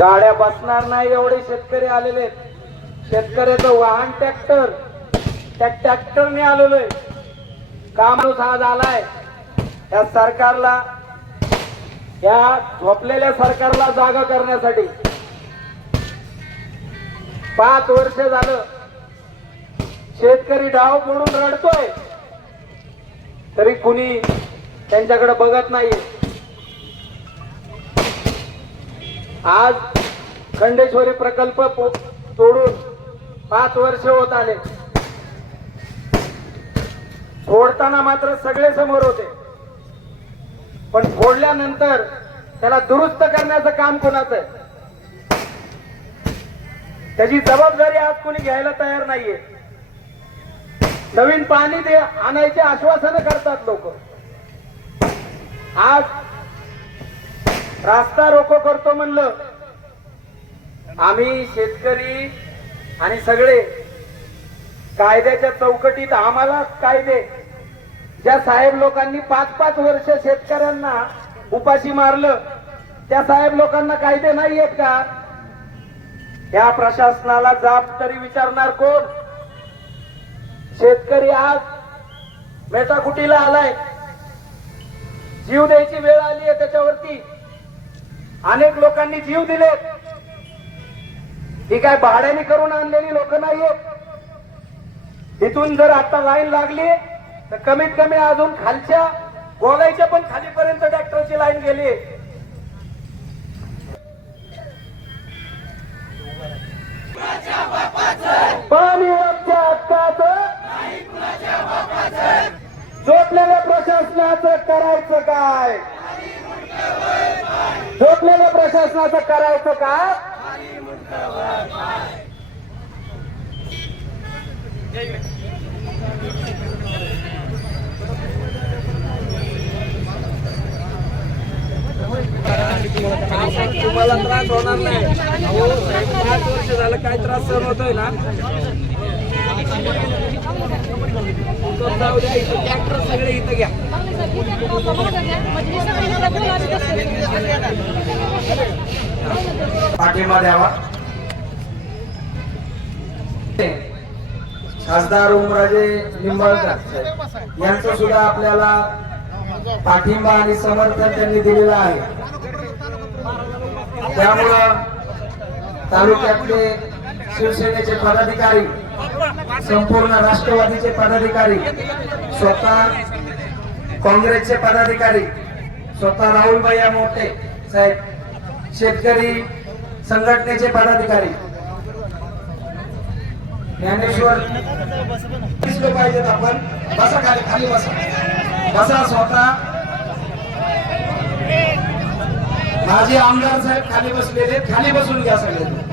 गाड्या बसणार नाही एवढे शेतकरी आलेले आहेत. शेतकऱ्याचं वाहन ट्रॅक्टर त्या ट्रॅक्टरने आलेलो आहे. का माणूस झालाय? आलाय या सरकारला या झोपलेल्या सरकारला जागा करण्यासाठी. पाच वर्ष झालं. शेतकरी डाव पडून रडतोय. तरी कुणी त्यांच्याकडे बघत नाहीये. आज खंडेश्वरी प्रकल्प तोडून पाच वर्ष होत आले. फोडताना मात्र सगळे समोर होते. पण फोडल्यानंतर त्याला दुरुस्त करण्याचं काम कोणाचं आहे? त्याची जबाबदारी आज कोणी घ्यायला तयार नाहीये. नवीन पाणी ते आणायचे आश्वासन करतात लोक. आज रास्ता रोको करतो म्हणलं. आम्ही शेतकरी आणि सगळे कायद्याच्या चौकटीत आम्हाला कायदे. ज्या साहेब लोकांनी पाच पाच वर्ष शेतकऱ्यांना उपाशी मारलं त्या साहेब लोकांना कायदे नाही आहेत का? या प्रशासनाला जाब तरी विचारणार कोण? शेतकरी आज मेटाकुटीला आलाय. जीव द्यायची वेळ आली आहे त्याच्यावरती. अनेक लोकांनी जीव दिले ही काय भाड्याने करून आणलेली लोक नाहीयेत. इथून जर आता लाईन लागली तर कमीत कमी अजून खालच्या गोलायच्या पण खालीपर्यंत ट्रॅक्टरची लाईन गेली. पाणी आमच्या हक्काचं. झोपलेल्या प्रशासनाचं करायचं काय? झोपलेल्या प्रशासनाचं करायचं काय तुम्हाला त्रास होणार नाही. अहो पाच वर्ष झालं काय त्रास सहन होतोय ना? ट्रॅक्टर सगळे इथं घ्या. पाठिंबा द्यावा. खासदार ओमराजे निंबाळकर यांचं सुद्धा आपल्याला पाठिंबा आणि समर्थन त्यांनी दिलेलं आहे. त्यामुळं तालुक्यातले शिवसेनेचे पदाधिकारी संपूर्ण राष्ट्रवादीचे पदाधिकारी स्वतः काँग्रेसचे पदाधिकारी स्वतः राहुलभाई मोठे साहेब शेतकरी संघटनेचे पदाधिकारी. ज्ञानेश्वर दिसलो पाहिजेत आपण. बसा खाली खाली बसा. बसा स्वतः. माझे आमदार साहेब खाली बसलेले खाली बसून घ्या सगळे.